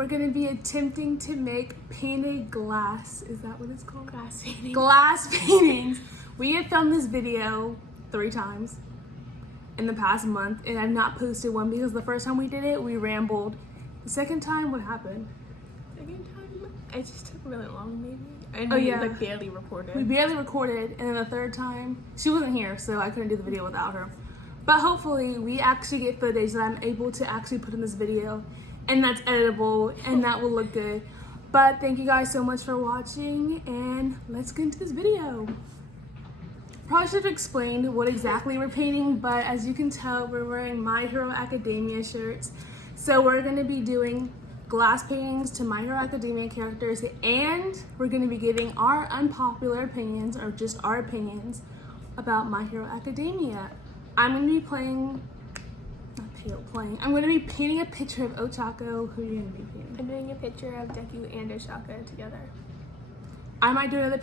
we're going to be attempting to make painted glass. Is that what it's called? Glass painting. Glass paintings. We have filmed this video 3 times in the past month, and I've not posted one because the first time we did it, we rambled. The second time, what happened? Second time, it just took really long, maybe. And Oh, we yeah. like barely recorded. We barely recorded, and then the third time, she wasn't here, so I couldn't do the video without her. But hopefully, we actually get footage that I'm able to actually put in this video, and that's editable, and that will look good. But thank you guys so much for watching, and let's get into this video. Probably should have explained what exactly we're painting, but as you can tell, we're wearing My Hero Academia shirts. So we're going to be doing glass paintings to My Hero Academia characters, and we're going to be giving our unpopular opinions, or just our opinions, about My Hero Academia. I'm going to be I'm going to be painting a picture of Ochako. Who are you going to be painting? I'm doing a picture of Deku and Oshaka together. I might do another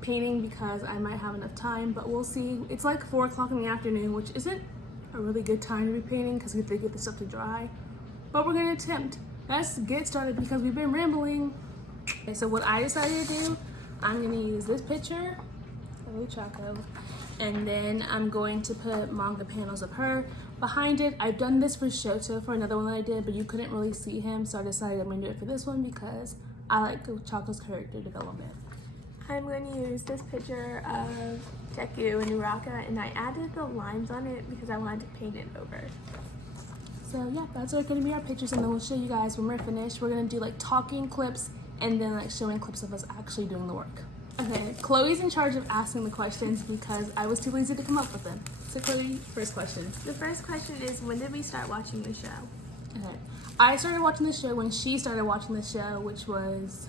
painting because I might have enough time, but we'll see. It's like 4 o'clock in the afternoon, which isn't a really good time to be painting because we have to get the stuff to dry. But we're going to attempt. Let's get started because we've been rambling. Okay, so what I decided to do, I'm going to use this picture of Ochako, and then I'm going to put manga panels of her behind it. I've done this for Shoto for another one that I did, but you couldn't really see him, so I decided I'm going to do it for this one because I like Ochako's character development. I'm going to use this picture of Deku and Uraka, and I added the lines on it because I wanted to paint it over. So yeah, that's going to be our pictures, and then we'll show you guys when we're finished. We're going to do like talking clips and then like showing clips of us actually doing the work. Okay, Chloe's in charge of asking the questions because I was too lazy to come up with them. So Chloe, first question. The first question is, when did we start watching the show? Okay, I started watching the show when she started watching the show, which was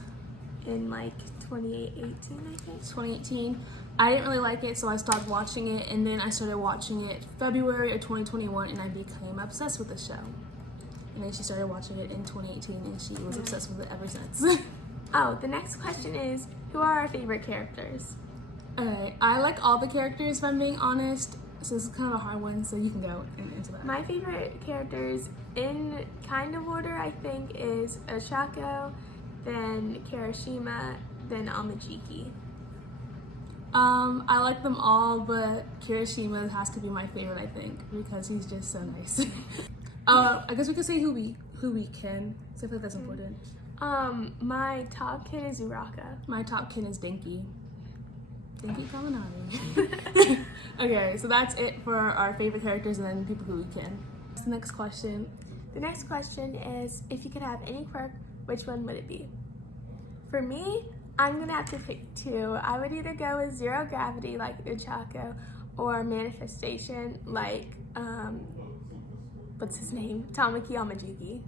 In like 2018, I think. 2018. I didn't really like it, so I stopped watching it, and then I started watching it February of 2021, and I became obsessed with the show. And then she started watching it in 2018, and she was obsessed with it ever since. Oh, the next question is, who are our favorite characters? Alright, I like all the characters, if I'm being honest, so this is kind of a hard one, so you can go into that. My favorite characters, in kind of order, I think, is Oshako, then Kirishima, then Amajiki. I like them all, but Kirishima has to be my favorite, I think, because he's just so nice. I guess we could say who we can, so I feel like that's important. My top kid is Uraka. My top kid is Denki. Denki Kaminari. Okay, so that's it for our favorite characters and then people who we can. What's the next question? The next question is, if you could have any quirk, which one would it be? For me, I'm gonna have to pick 2. I would either go with zero gravity like Ochako, or manifestation like what's his name? Tamaki Amajiki.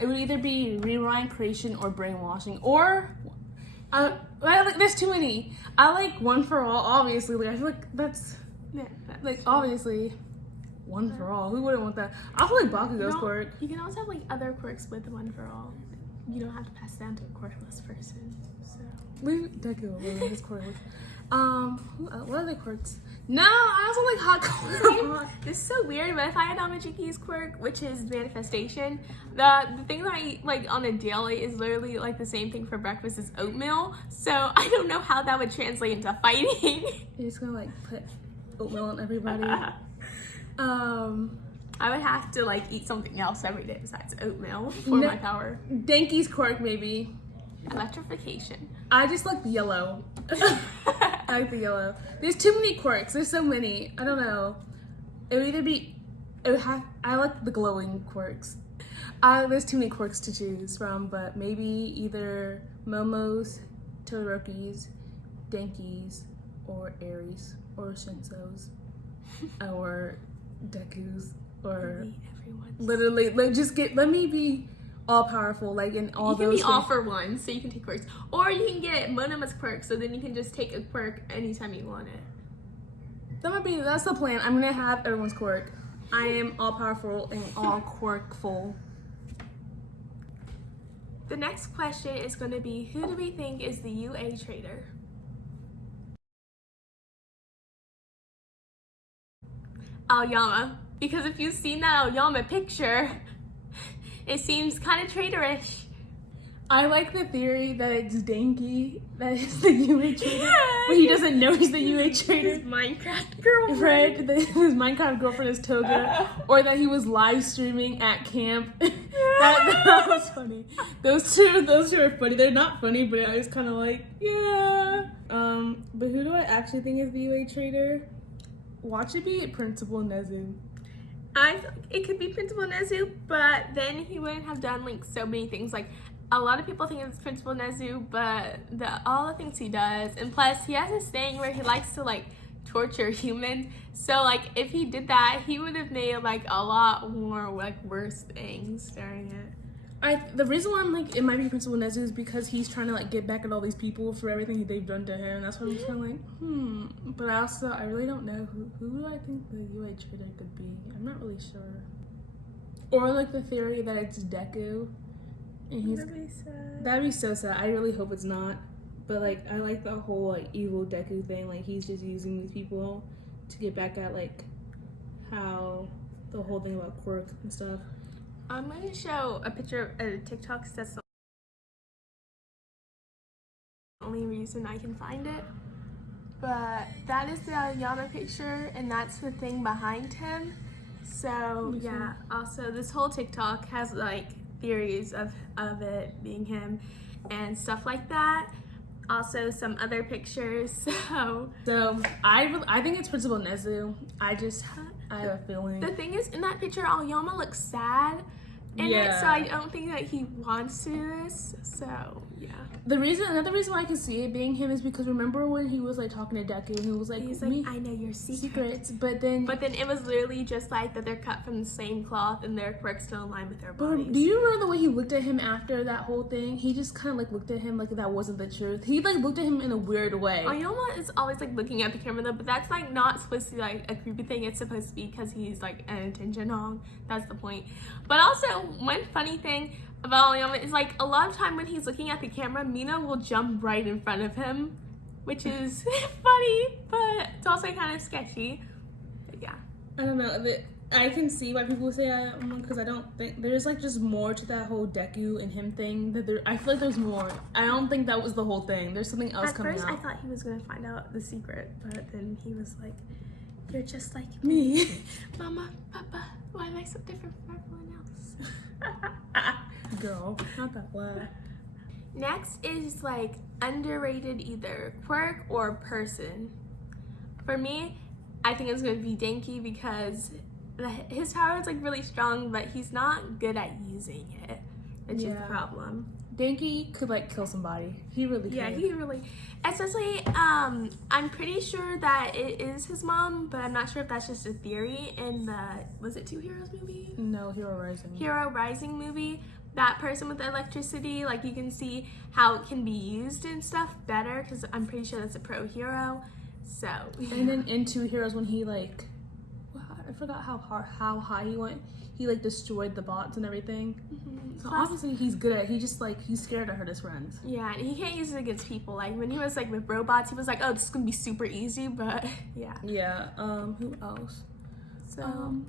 It would either be rewind, creation, or brainwashing, or there's too many. I like one for all, obviously. Like I feel like that's like obviously one for all. Who wouldn't want that? I feel like Bakugo's quirk. You can also have like other quirks with one for all. You don't have to pass down to a quirkless person. So leave Deku alone. His quirk. What other quirks? No, I also like hot quirk. This is so weird, but if I had Amajiki's quirk, which is manifestation, the thing that I eat like on a daily is literally like the same thing for breakfast as oatmeal. So I don't know how that would translate into fighting. You're just gonna like put oatmeal on everybody. I would have to like eat something else every day besides oatmeal for my power. Denki's quirk maybe. Electrification. I just like the yellow. I like the yellow. There's too many quirks. There's so many. I don't know. It would either be. I like the glowing quirks. There's too many quirks to choose from, but maybe either Momo's, Todoroki's, Denki's, or Aries, or Shinso's, or Deku's, or literally. Let me be all powerful, like in all those. You can be all for one, so you can take quirks, or you can get Monoma's quirk, so then you can just take a quirk anytime you want it. That's the plan. I'm gonna have everyone's quirk. I am all powerful and all quirkful. The next question is going to be, who do we think is the UA traitor? Aoyama, because if you've seen that Aoyama picture, it seems kind of traitorish. I like the theory that it's Danky that is the UA trader, but he doesn't know he's the UA trader. His Minecraft girlfriend. Right, that his Minecraft girlfriend is Toga, or that he was live streaming at camp. that was funny. Those two are funny. They're not funny, but I was kind of like, yeah. But who do I actually think is the UA trader? Watch it be Principal Nezu. I feel like it could be Principal Nezu, but then he wouldn't have done like so many things. Like a lot of people think it's Principal Nezu, but all the things he does, and plus he has this thing where he likes to like torture humans. So like if he did that, he would have made like a lot more like worse things during it. The reason why I'm like it might be Principal Nezu is because he's trying to like get back at all these people for everything they've done to him. That's why I'm just kind of like, But I really don't know who do I think the UA trader could be. I'm not really sure. Or like the theory that it's Deku, and he's That'd be sad. that'd be so sad. I really hope it's not. But like I like the whole like evil Deku thing. Like he's just using these people to get back at like how the whole thing about quirk and stuff. I'm going to show a picture of a TikTok. That's the only reason I can find it. But that is the Yama picture, and that's the thing behind him. So yeah, also this whole TikTok has like theories of it being him and stuff like that. Also some other pictures. So I think it's Principal Nezu. I have a feeling. the thing is, in that picture, Aoyama looks sad in it, so I don't think that he wants to do this. So yeah. Another reason why I can see it being him is because remember when he was like talking to Deku and he was like, I know your secrets. But then it was literally just like that they're cut from the same cloth and their quirks don't align with their bodies. do you remember the way he looked at him after that whole thing? He just kind of like looked at him like that wasn't the truth. He like looked at him in a weird way. Aoyama is always like looking at the camera though, but that's like not supposed to be like a creepy thing. It's supposed to be because he's like an attention hog. That's the point. But also one funny thing about Aoyama is like a lot of time when he's looking at the camera, Mina will jump right in front of him, which is funny, but it's also kind of sketchy. But yeah. I don't know. I can see why people say that because I don't think there's like just more to that whole Deku and him thing. I feel like there's more. I don't think that was the whole thing. There's something else coming out. At first, I thought he was gonna find out the secret, but then he was like, "You're just like Me, Mama, Papa. Why am I so different from everyone else?" girl, not that way. Next is like underrated either quirk or person. For me, I think it's gonna be Denki because his power is like really strong, but he's not good at using it, which is the problem. Denki could like kill somebody. He really could. Yeah, he really. Especially, I'm pretty sure that it is his mom, but I'm not sure if that's just a theory. In the was it Two Heroes movie? No, Hero Rising. Hero Rising movie. That person with the electricity, like you can see how it can be used and stuff better because I'm pretty sure that's a pro hero. So. Yeah. And then in Two Heroes when he like, I forgot how high he went. He like destroyed the bots and everything. Mm-hmm. So obviously he's good at it. He just like he's scared to hurt his friends. Yeah, and he can't use it against people. Like when he was like with robots, he was like, "Oh, this is gonna be super easy." But yeah. Yeah. Who else? So.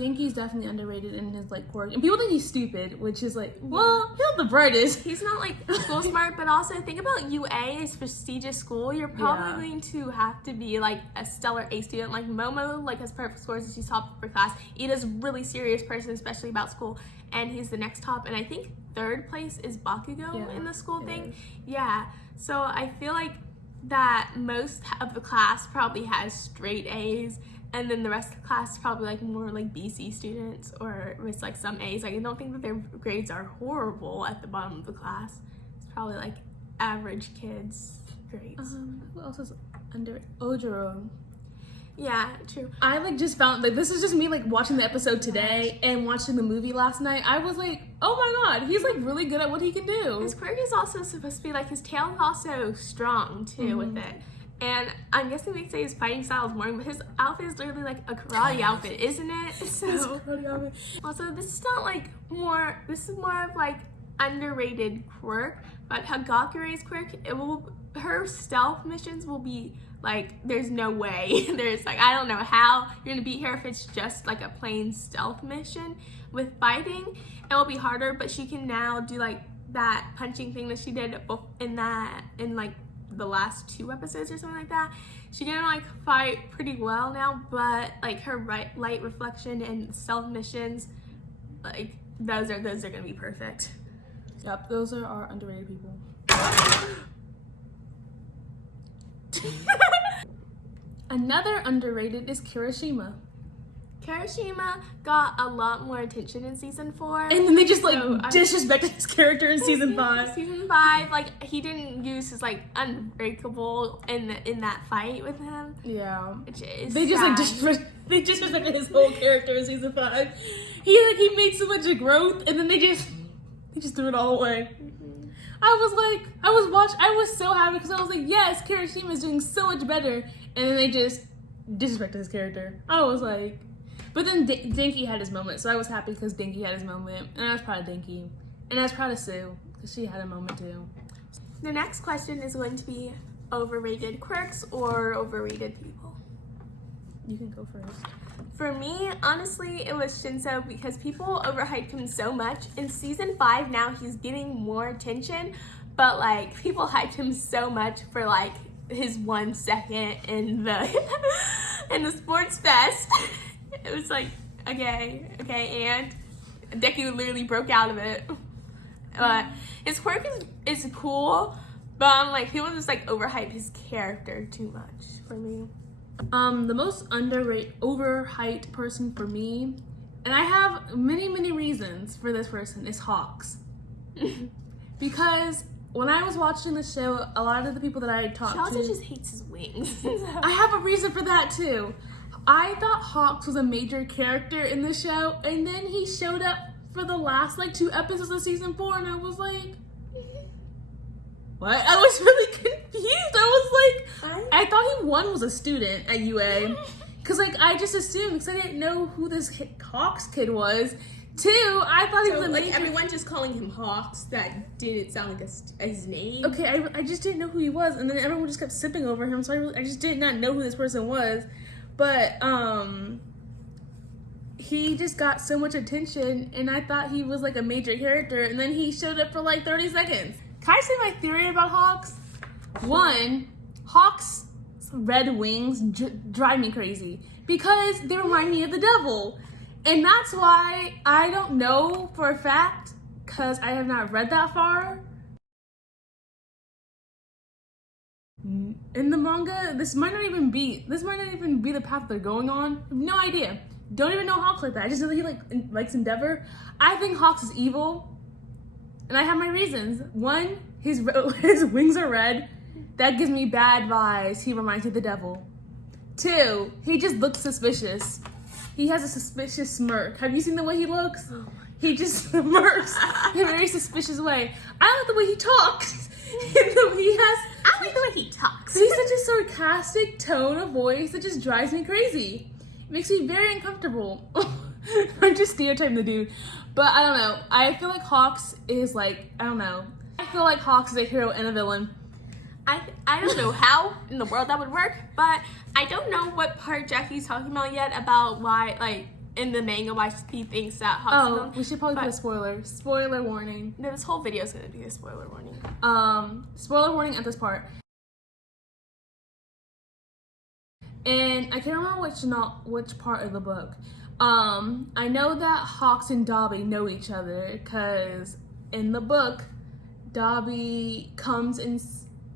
Denki's definitely underrated in his like quirk, and people think he's stupid, which is like, well, he's not the brightest. He's not like school smart, but also think about UA, it's prestigious school. You're probably going to have to be like a stellar A student. Like Momo, like has perfect scores and she's top of her class. Ida's a really serious person, especially about school, and he's the next top. And I think third place is Bakugo in the school thing. Yeah, so I feel like that most of the class probably has straight A's. And then the rest of the class is probably like more like BC students or with like some A's. Like I don't think that their grades are horrible at the bottom of the class. It's probably like average kids' grades. Who else is under Ojiro? Yeah, true. I like just found like this is just me like watching the episode today and watching the movie last night. I was like, oh my god, he's like really good at what he can do. His quirk is also supposed to be like his tail is also strong too with it. And I'm guessing they say his fighting style is boring, but his outfit is literally like a karate outfit, isn't it? So also this is not like this is more of like underrated quirk, but Hagakure's quirk, her stealth missions will be like, there's no way. There's like, I don't know how you're gonna beat her if it's just like a plain stealth mission. With fighting, it will be harder, but she can now do like that punching thing that she did in like the last 2 episodes or something like that. She didn't like fight pretty well now, but like her light reflection and stealth missions, like those are gonna be perfect. Yep, those are our underrated people. Another underrated is Kirishima. Kirishima got a lot more attention in season 4. And then they just like disrespected his character in season 5. Season 5, like he didn't use his like unbreakable in that fight with him. Yeah. Which is they just sad. they disrespected his whole character in season 5. He made so much growth and then they just threw it all away. I was so happy because I was like, yes, Kirishima is doing so much better. And then they just disrespected his character. I was like, but then Dinky had his moment, so I was happy because Dinky had his moment, and I was proud of Dinky, and I was proud of Sue because she had a moment too. The next question is going to be overrated quirks or overrated people. You can go first. For me, honestly, it was Shinso because people overhyped him so much. In season 5 now, he's getting more attention, but like people hyped him so much for like his 1 second in the in the sports fest. It was like, okay, and Deku literally broke out of it. His quirk is cool, but like people just like overhype his character too much for me. The most overhyped person for me, and I have many reasons for this person, is Hawks. Because when I was watching the show, a lot of the people that I talked to... She also just hates his wings. I have a reason for that too. I thought Hawks was a major character in the show, and then he showed up for the last like 2 episodes of season 4, and I was like... What? I was really confused. I thought he, 1, was a student at UA. Because, like, I just assumed, because I didn't know who this Hawks kid was. 2, I thought he was a major... everyone just calling him Hawks, that didn't sound like his name. Okay, I just didn't know who he was, and then everyone just kept sipping over him, so I just did not know who this person was. But, he just got so much attention, and I thought he was, like, a major character, and then he showed up for, like, 30 seconds. Can I say my theory about Hawks? 1, Hawks' red wings drive me crazy because they remind me of the devil. And that's why I don't know for a fact, because I have not read that far. In the manga, this might not even be the path they're going on. No idea. Don't even know Hawks like that. I just know that he likes Endeavor. I think Hawks is evil. And I have my reasons. 1, his wings are red. That gives me bad vibes. He reminds me of the devil. 2, he just looks suspicious. He has a suspicious smirk. Have you seen the way he looks? Oh, he just smirks in a very suspicious way. I don't like the way he talks. I like the way he talks. He's such a sarcastic tone of voice that just drives me crazy. It makes me very uncomfortable. I'm just stereotyping the dude. But I don't know. I feel like Hawks is like, I don't know. I feel like Hawks is a hero and a villain. I don't know how in the world that would work, but I don't know what part Jackie's talking about yet about why, like, in the manga, why he thinks that Hawks is villain. We should probably put a spoiler. Spoiler warning. No, this whole video is going to be a spoiler warning. Spoiler warning at this part. And I can't remember which part of the book. I know that Hawks and Dobby know each other because in the book, Dobby comes and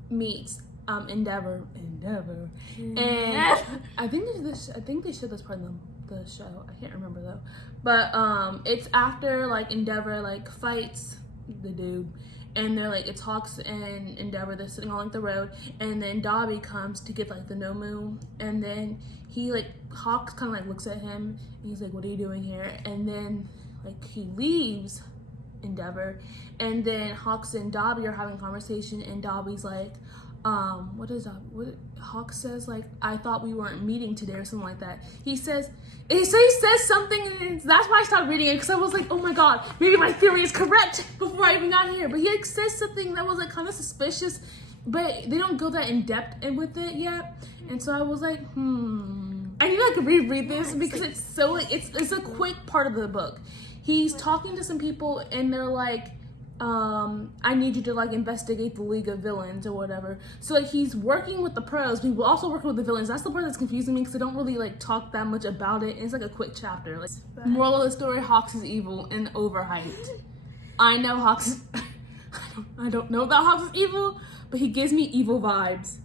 meets Endeavor, and I think they showed this part in the show. I can't remember though, but it's after like Endeavor like fights the dude, and they're like, it's Hawks and Endeavor. They're sitting on like the road, and then Dobby comes to get like the Nomu, and then he like Hawks kind of like looks at him, and he's like, "What are you doing here?" And then like he leaves Endeavor, and then Hawks and Dobby are having a conversation, and Dobby's like, what Hawks says, like, "I thought we weren't meeting today," or something like that. He says something, and that's why I stopped reading it, because I was like, oh my god, maybe my theory is correct before I even got here. But he like says something that was like kind of suspicious, but they don't go that in depth with it yet. And so I was like, I need to like reread this because it's so it's a quick part of the book. He's talking to some people, and they're like, I need you to like investigate the League of Villains or whatever. So like he's working with the pros, but he's also working with the villains. That's the part that's confusing me because they don't really like talk that much about it. It's like a quick chapter. Like moral of the story: Hawks is evil and overhyped. I know Hawks. I don't know that Hawks is evil, but he gives me evil vibes.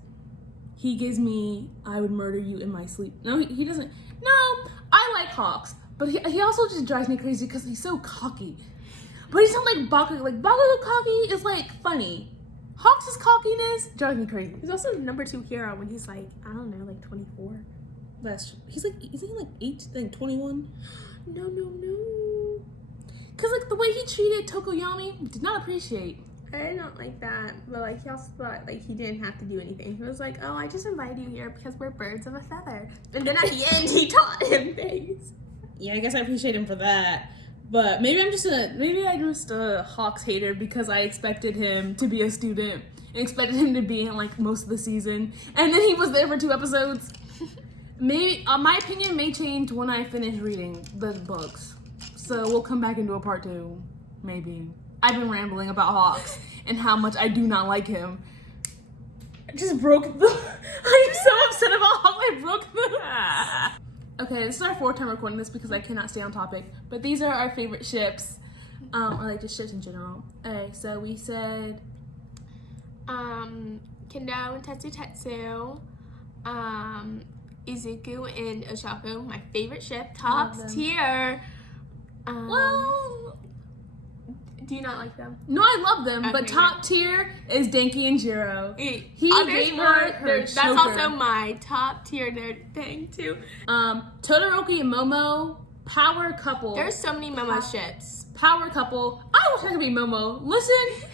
He gives me I would murder you in my sleep. No, he doesn't. No, I like Hawks, but he also just drives me crazy because he's so cocky. But he's not like Bakugo. Like Bakugo cocky is like funny. Hawks' cockiness drives me crazy. He's also number 2 hero when he's like, I don't know, like 24. He's like, isn't he like 8 then 21? No. Cause like the way he treated Tokoyami, did not appreciate. I did not like that, but like he also thought like he didn't have to do anything. He was like, oh, I just invited you here because we're birds of a feather. And then at the end, he taught him things. Yeah, I guess I appreciate him for that. But maybe I'm just a Hawks hater because I expected him to be a student. I expected him to be in like most of the season, and then he was there for 2 episodes. Maybe my opinion may change when I finish reading the books. So we'll come back into a part 2, maybe. I've been rambling about Hawks and how much I do not like him. I just broke the. I'm so upset about Hawks. I broke the. Okay, this is our 4th time recording this because I cannot stay on topic. But these are our favorite ships, or like just ships in general. Okay, so we said, Kendo and Tetsu, Izuku and Oshaku, my favorite ship, top tier. Well, do you not like them? no, I love them, Okay, but top tier is Denki and Jiro. There's gave her that's choker. also my top tier thing too. Todoroki and Momo, power couple. There's so many Momo ships. Power couple. I wish I could be Momo. Listen,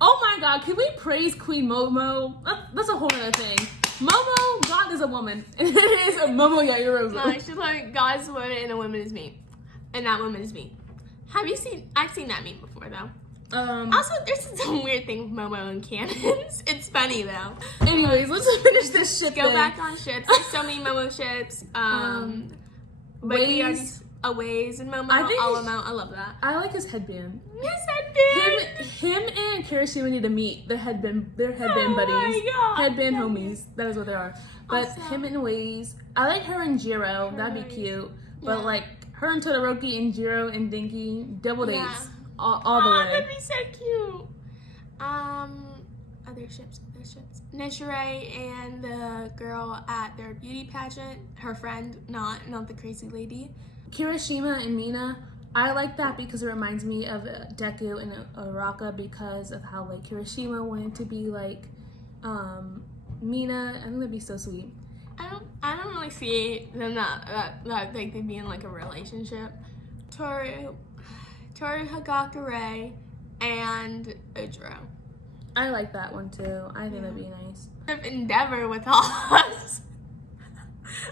oh my god, can we praise Queen Momo? That's a whole other thing. Momo, God is a woman, and it is a Momo Yaoyorozu. No, she's like God's woman and a woman is me, and that woman is me. I've seen that meme before though. Also, there's some weird thing with Momo and cannons. It's funny though. Anyways, let's finish this ship. Go back on ships. There's so many Momo ships. Ways and Momo. I love that. I like his headband. His headband. Him and Kirishima need to meet. They're headband buddies. My God. Headband homies. That is what they are. But Awesome. him and Ways. I like her and Jiro. That'd be cute. But Yeah. like her and Todoroki and Jiro and Denki, double dates. Yeah. All the way. That'd be so cute. Other ships. Nishire and the girl at their beauty pageant. Her friend, not the crazy lady. Kirishima and Mina, I like that because it reminds me of Deku and Araka because of how like Kirishima wanted to be like Mina. I think that'd be so sweet. I don't really see them that like they be in like a relationship. Toru Hagakure and Ujiro. I like that one too. I think that'd be nice. Endeavor with us.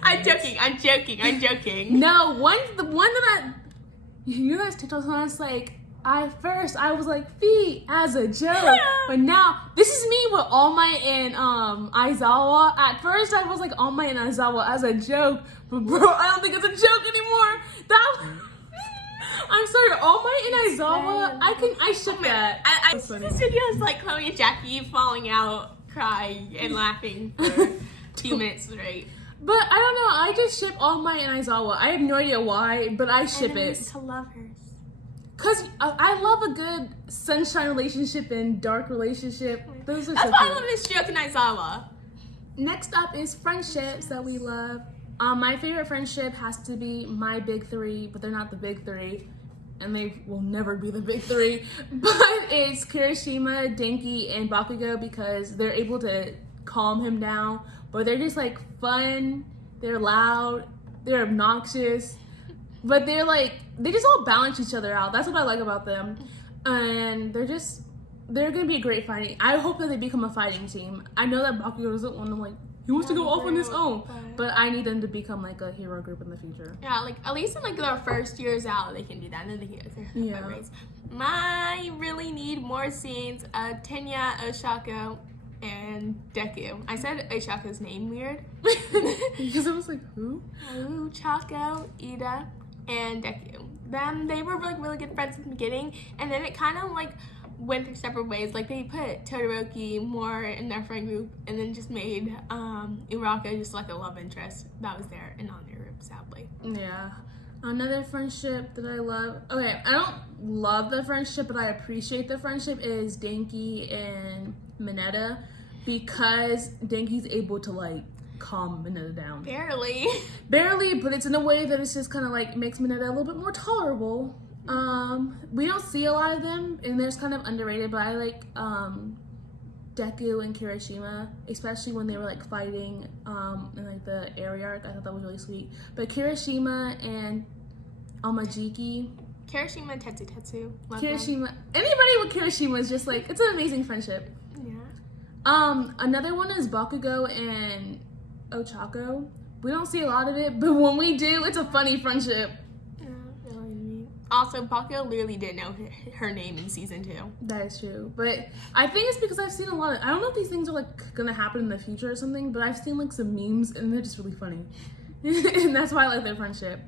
I'm joking. No, the one that you guys TikTok on, it's like I was like feet as a joke, but now this is me with All Might and Aizawa. At first I was like All Might and Aizawa as a joke, but bro, I don't think it's a joke anymore. I'm sorry, All Might and Aizawa. I ship that. This video is like Chloe and Jackie falling out, crying and laughing for 2 minutes straight. But I don't know. I just ship All Might and Aizawa. I have no idea why, but I ship Enemies it. to lovers. Cause I love a good sunshine relationship and dark relationship. Those are That's so why I cute. love this joke and Aizawa. Next up is friendships that we love. My favorite friendship has to be my big 3, but they're not the big 3. And they will never be the big 3. But it's Kirishima, Denki, and Bakugo because they're able to calm him down. But they're just like fun, they're loud, they're obnoxious. But they just all balance each other out. That's what I like about them. And they're gonna be a great fighting. I hope that they become a fighting team. I know that Bakugo doesn't want to like, he wants to go off on his own. But I need them to become like a hero group in the future. Yeah, like at least in like their first years out, they can do that. And then they can Yeah. I really need more scenes of Tenya, Oshaku, and Deku. I said Oshaku's name weird. Because I was like, who? Chaco, Ida, and Deku. They were like really good friends in the beginning, and then it kind of like went their separate ways. Like, they put Todoroki more in their friend group and then just made Uraka just like a love interest that was there and not in their group, sadly. Yeah. Another friendship that I love. Okay, I don't love the friendship, but I appreciate the friendship is Denki and Mineta, because Denki's able to like calm Mineta down. Barely, but it's in a way that it's just kind of like makes Mineta a little bit more tolerable. We don't see a lot of them, and there's kind of underrated, but I like Deku and Kirishima, especially when they were like fighting in like the area arc. I thought that was really sweet. But Kirishima and Amajiki. Kirishima and Tetsu. Kirishima. Anybody with Kirishima is just like, it's an amazing friendship. Yeah. Another one is Bakugo and Ochako. We don't see a lot of it, but when we do, it's a funny friendship. Also, Bakugo literally didn't know her name in season 2. That is true. But I think it's because I've seen a lot of, I don't know if these things are like gonna happen in the future or something, but I've seen like some memes and they're just really funny. And that's why I like their friendship.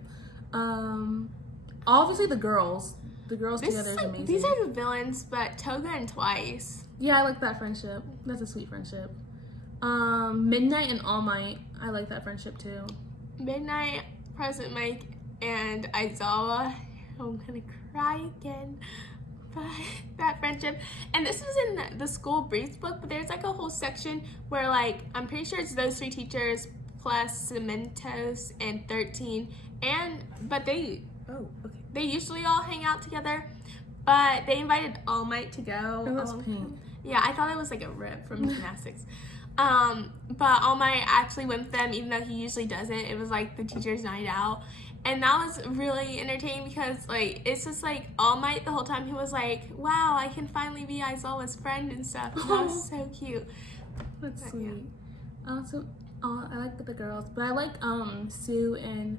Obviously the girls together is amazing. These are the villains, but Toga and Twice. Yeah, I like that friendship. That's a sweet friendship. Midnight and All Might. I like that friendship too. Midnight, President Mike, and Aizawa. I'm gonna cry again. But that friendship, and this is in the school briefs book, but there's like a whole section where like I'm pretty sure it's those 3 teachers plus Cementos and 13, but they usually all hang out together, but they invited All Might to go. Oh, that's pink. Yeah, I thought it was like a rip from gymnastics. But All Might actually went with them, even though he usually doesn't. It was like the teacher's night out. And that was really entertaining because, like, it's just, like, All Might the whole time. He was like, wow, I can finally be Aizawa's friend and stuff. And that was so cute. That's sweet. Yeah. Also, I like the girls. But I like Sue and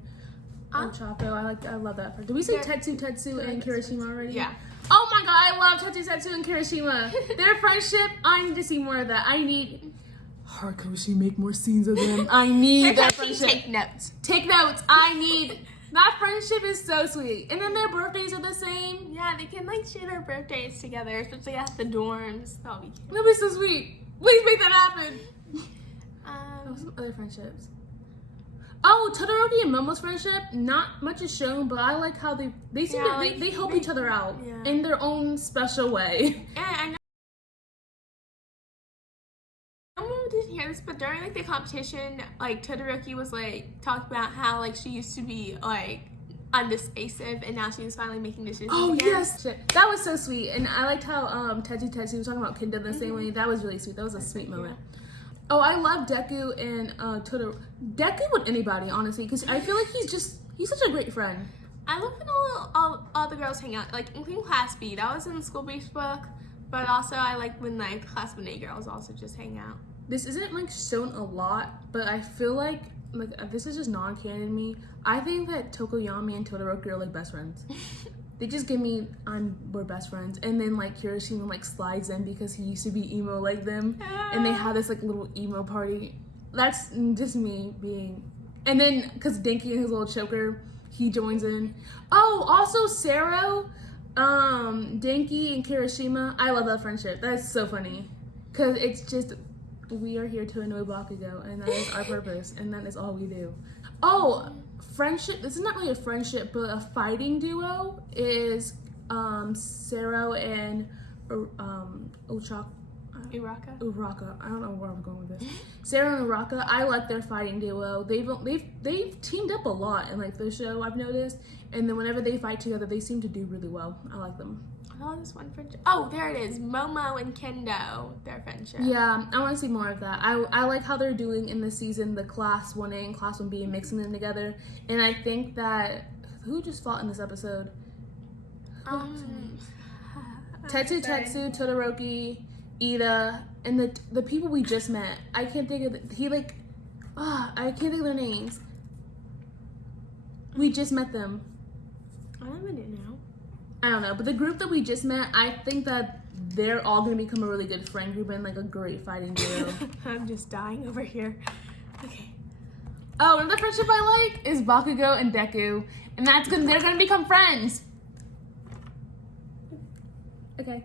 Chapo. I love that part. Did we say Tetsu and Kirishima already? Yeah. Oh my god, I love Tetsu and Kirishima. Their friendship, I need to see more of that. I need... Harukoshi, make more scenes of them. I need that friendship. Take notes. Take notes. I need... That friendship is so sweet. And then their birthdays are the same. Yeah, they can like share their birthdays together, especially at the dorms. That'll be cute. That'll be so sweet. Please make that happen. Some other friendships. Oh, Todoroki and Momo's friendship, not much is shown, but I like how they seem to they help each other out in their own special way. Yeah, I know. Didn't hear this, but during like the competition, like Todoroki was like talking about how like she used to be like undecisive and now she was finally making decisions. Oh again. yes, that was so sweet, and I liked how Tetsu was talking about Kendo the same way. That was really sweet. That was a sweet moment. Oh, I love Deku and Todoroki. Deku with anybody, honestly, because I feel like he's such a great friend. I love when all the girls hang out, like including Class B. That was in the school briefs book, but also I like when like Class 1A girls also just hang out. This isn't like shown a lot, but I feel like this is just non-canon me. I think that Tokoyami and Todoroki are like best friends. They just give me we're best friends, and then like Kirishima like slides in because he used to be emo like them, and they have this like little emo party. That's just me being, and then because Denki and his little choker, he joins in. Oh, also Sero, Denki and Kirishima. I love that friendship. That's so funny, cause it's just. We are here to annoy Bakugo, and that is our purpose, and that is all we do. Oh, friendship. This is not really a friendship, but a fighting duo is Sero and Uraka. I don't know where I'm going with this. Sero and Uraka. I like their fighting duo. They've teamed up a lot in like the show, I've noticed, and then whenever they fight together, they seem to do really well. I like them. Oh, this one friendship. Oh, there it is. Momo and Kendo, their friendship. Yeah, I want to see more of that. I like how they're doing in this season the Class 1A and Class 1B and mixing them together. And I think that who just fought in this episode? Tetsu, Todoroki, Ida, and the people we just met. I can't think of I can't think of their names. We just met them. I don't know. I don't know, but the group that we just met, I think that they're all gonna become a really good friend group and like a great fighting duo. I'm just dying over here. Okay. Oh, another friendship I like is Bakugo and Deku, and that's because they're gonna become friends. Okay.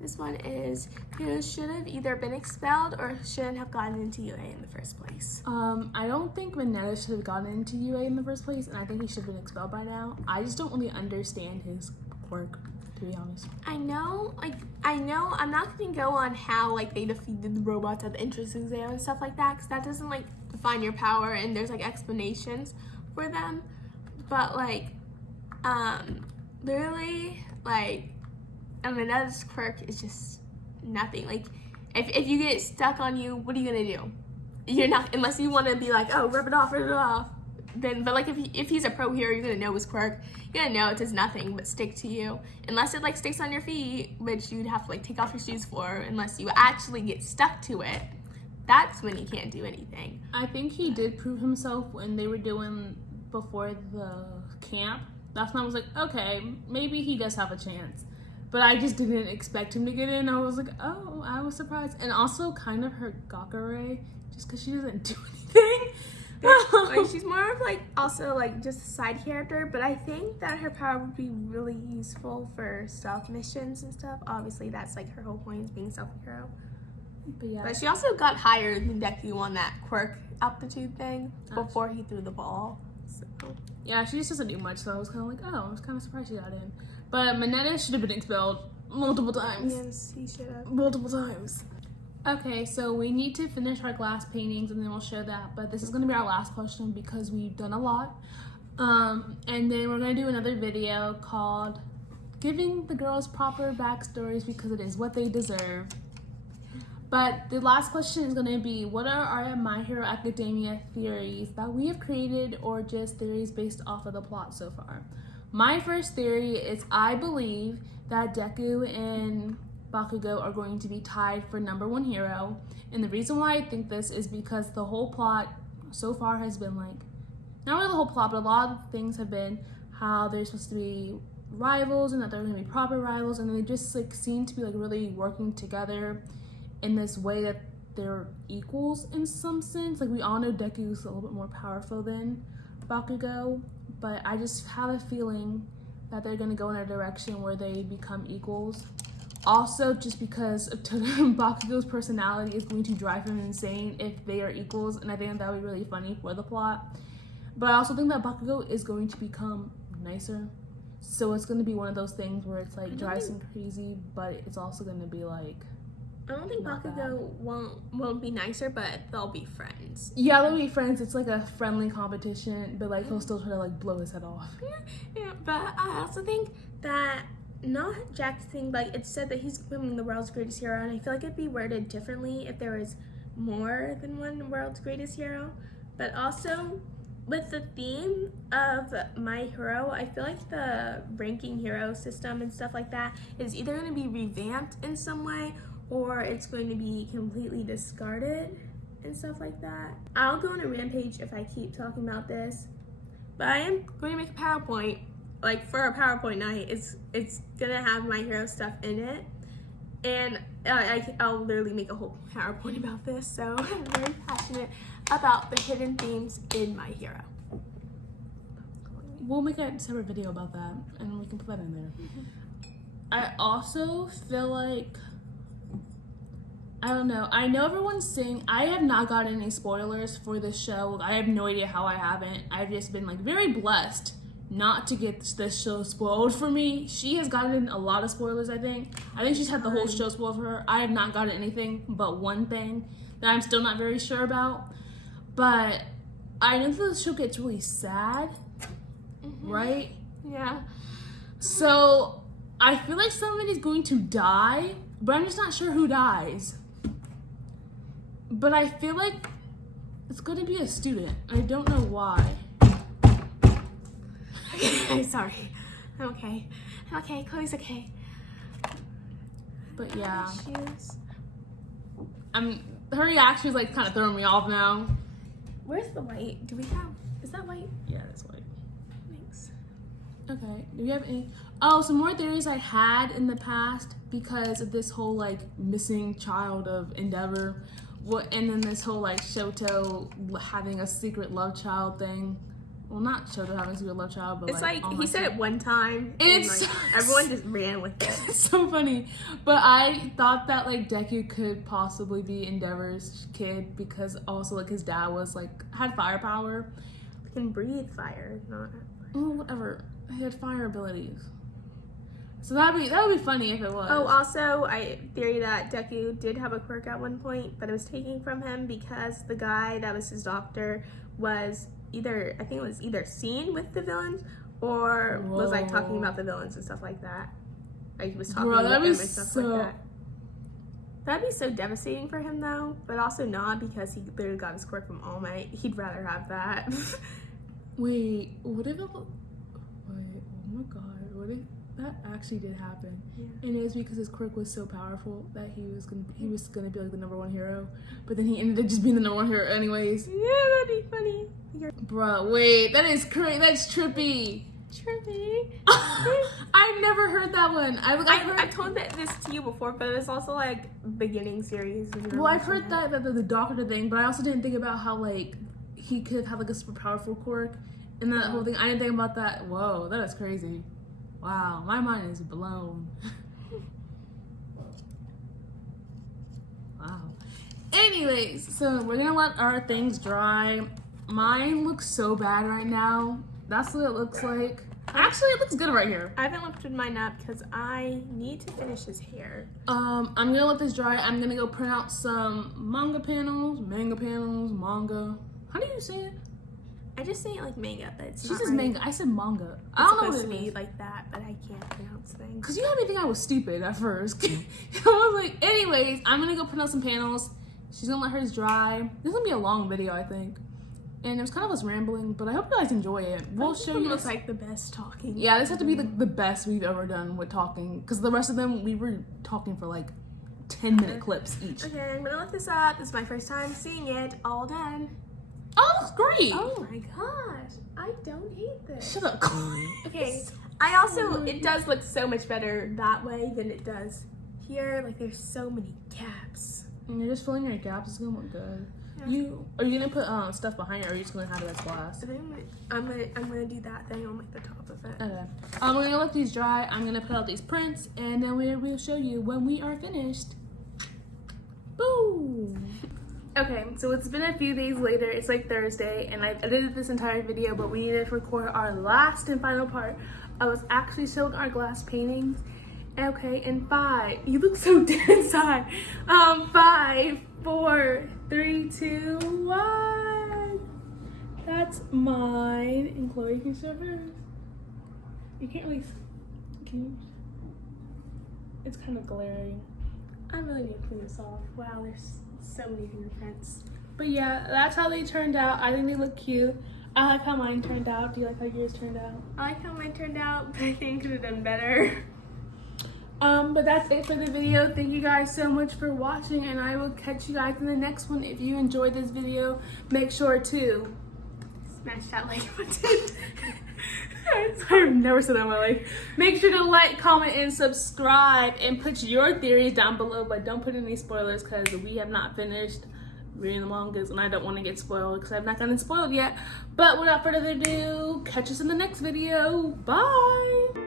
This one is, who should have either been expelled or shouldn't have gotten into UA in the first place. I don't think Mineta should have gotten into UA in the first place, and I think he should have been expelled by now. I just don't really understand his quirk, to be honest. I know, I'm not gonna go on how, like, they defeated the robots at the entrance exam and stuff like that, because that doesn't, like, define your power, and there's, like, explanations for them. But, like, literally, like, Mineta's quirk is just nothing. Like, if you get stuck on you, what are you gonna do? You're not, unless you want to be like, oh, rip it off. Then, but like, if he's a pro hero, you're gonna know his quirk. You're gonna know it does nothing but stick to you, unless it like sticks on your feet, which you'd have to like take off your shoes for, unless you actually get stuck to it. That's when he can't do anything. I think he did prove himself when they were doing before the camp. That's when I was like, okay, maybe he does have a chance. But I just didn't expect him to get in. I was like, oh, I was surprised. And also kind of her Gakure, just because she doesn't do anything. Like, she's more of like, also like just a side character, but I think that her power would be really useful for stealth missions and stuff. Obviously, that's like her whole point, is being self-hero. But yeah. But she also got higher than Deku on that quirk aptitude thing before he threw the ball. So. Yeah, she just doesn't do much, so I was kind of like, oh, I was kind of surprised she got in. But Mineta should have been expelled multiple times. Yes, he should have. Multiple times. Okay, so we need to finish our glass paintings and then we'll show that. But this is going to be our last question because we've done a lot. And then we're going to do another video called Giving the Girls Proper Backstories because it is what they deserve. But the last question is going to be, what are our My Hero Academia theories that we have created or just theories based off of the plot so far? My first theory is I believe that Deku and Bakugo are going to be tied for #1 hero. And the reason why I think this is because the whole plot so far has been like, not really the whole plot, but a lot of things have been how they're supposed to be rivals and that they're going to be proper rivals. And they just like seem to be like really working together in this way that they're equals in some sense. Like, we all know Deku's a little bit more powerful than Bakugo, but I just have a feeling that they're going to go in a direction where they become equals. Also, just because of Bakugo's personality is going to drive him insane if they are equals, and I think that would be really funny for the plot. But I also think that Bakugo is going to become nicer. So it's going to be one of those things where it's like drives him crazy, but it's also going to be like, I don't think Bakugo won't be nicer, but they'll be friends. Yeah, they'll be friends. It's like a friendly competition, but like he'll still try to like blow his head off. Yeah, but I also think that not Jack's thing, like it said that he's becoming the world's greatest hero, and I feel like it'd be worded differently if there was more than one world's greatest hero. But also with the theme of My Hero, I feel like the ranking hero system and stuff like that is either going to be revamped in some way, or it's going to be completely discarded and stuff like that. I'll go on a rampage if I keep talking about this, but I am going to make a PowerPoint, like for a PowerPoint night. It's gonna have My Hero stuff in it, and I'll literally make a whole PowerPoint about this, so I'm very passionate about the hidden themes in My Hero. We'll make a separate video about that, and we can put that in there. I also feel like, I don't know. I know everyone's saying, I have not gotten any spoilers for this show. I have no idea how I haven't. I've just been like very blessed not to get this show spoiled for me. She has gotten a lot of spoilers, I think. I think she's had the whole show spoiled for her. I have not gotten anything but one thing that I'm still not very sure about. But I know that the show gets really sad, right? Yeah. So I feel like somebody's going to die, but I'm just not sure who dies. But I feel like it's going to be a student. I don't know why. I'm sorry. Okay, Chloe's okay. But yeah, Shoes. her reaction is like kind of throwing me off now. Where's the white? Do we have? Is that white? Yeah, that's white. Thanks. Okay. Do we have any? Oh, some more theories I had in the past because of this whole like missing child of Endeavor, and then this whole like Shoto having a secret love child thing Well, not Shoto having a secret love child, but It's like All he Might said it one time, and It's like everyone just ran with it. It's so funny. But I thought that like Deku could possibly be Endeavor's kid because also like his dad was like had fire power. He can breathe fire, not. Well, whatever. He had fire abilities. So that would be funny if it was. Oh, also, I theory that Deku did have a quirk at one point, but it was taken from him because the guy that was his doctor was either seen with the villains or was like talking about the villains and stuff like that. Like he was talking with them and stuff like that. That'd be so devastating for him though, but also not because he literally got his quirk from All Might. He'd rather have that. Wait, what if it? Wait, oh my god, what if that actually did happen? Yeah. And it was because his quirk was so powerful that he was gonna be like the #1 hero, but then he ended up just being the #1 hero anyways. Yeah, that'd be funny. Bruh, wait, that is crazy. That's trippy. Trippy. I've never heard that one. I've told this to you before, but it's also like beginning series. Well, I've heard that the doctor thing, but I also didn't think about how like he could have like a super powerful quirk, and that whole thing. I didn't think about that. Whoa, that is crazy. Wow, my mind is blown. Wow. Anyways, so we're gonna let our things dry. Mine looks so bad right now. That's what it looks like. Actually, it looks good right here. I haven't lifted mine up because I need to finish his hair. I'm gonna let this dry. I'm gonna go print out some manga panels, manga. How do you say it? I just say it like manga, but it's She not says right. manga. I said manga. It's I don't know supposed what to it be is. like that, but I can't pronounce things. Cause you had me think I was stupid at first. I was like, anyways, I'm gonna go print out some panels. She's gonna let hers dry. This is gonna be a long video, I think. And it was kind of us rambling, but I hope you guys enjoy it. We'll show you. Looks like the best talking. Yeah, this has to be the best we've ever done with talking. Cause the rest of them, we were talking for like 10-minute clips each. Okay, I'm gonna look this up. This is my first time seeing it. All done. Oh, it looks great. Oh my gosh, I don't hate this. Shut up. Okay, I also, it does look so much better that way than it does here. Like there's so many gaps. And you're just filling your gaps. It's gonna look good. Yeah. Are you gonna put stuff behind it, or are you just gonna have it as glass? I think I'm gonna do that thing on like the top of it. Okay. We're gonna let these dry. I'm gonna put out these prints, and then we'll show you when we are finished. Boom. Okay, so it's been a few days later. It's like Thursday, and I've edited this entire video, but we needed to record our last and final part. I was actually showing our glass paintings. Okay, and 5. You look so dead inside. 5, 4, 3, 2, 1. That's mine, and Chloe can show hers. You can't really. Can you? It's kind of glaring. I really need to clean this off. Wow, there's so many fingerprints. But yeah, that's how they turned out. I think they look cute. I like how mine turned out. Do you like how yours turned out? I like how mine turned out, but I think I could have done better. But that's it for the video. Thank you guys so much for watching, and I will catch you guys in the next one. If you enjoyed this video, make sure to Smash that like button. I've never said that in my life. Make sure to like, comment, and subscribe, and put your theories down below, but don't put any spoilers because we have not finished reading the mangas, and I don't want to get spoiled because I've not gotten spoiled yet. But without further ado, catch us in the next video. Bye!